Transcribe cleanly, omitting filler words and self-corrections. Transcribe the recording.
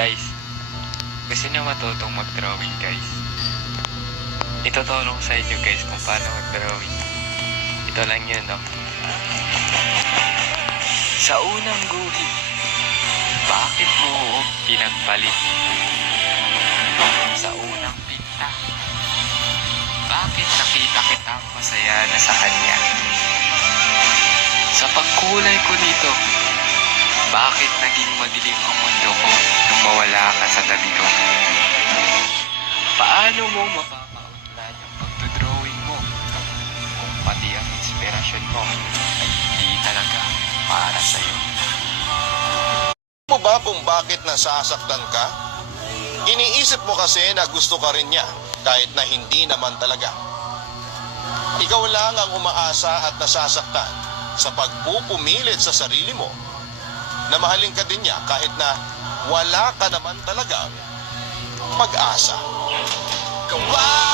Guys, gusto niyo matutong mag-drawing guys? Itutulong sa inyo guys kung paano mag-drawing. Ito lang yun, no? Sa unang guhit, bakit mo pinagpalit? Sa unang pinta, bakit nakita kitang masaya na sa kanya? Sa pagkulay ko nito, bakit naging madilim ang mundo ko nung mawala ka sa tabi ko? Paano mo mapapautlan yung pagdodrawing mo kung pati ang inspirasyon mo ay hindi talaga para sa'yo? Mo ba kung bakit nasasaktan ka? Iniisip mo kasi na gusto ka rin niya kahit na hindi naman talaga. Ikaw lang ang umaasa at nasasaktan sa pagpupumilit sa sarili mo na mahalin ka din niya kahit na wala ka naman talagang pag-asa. Kawawa!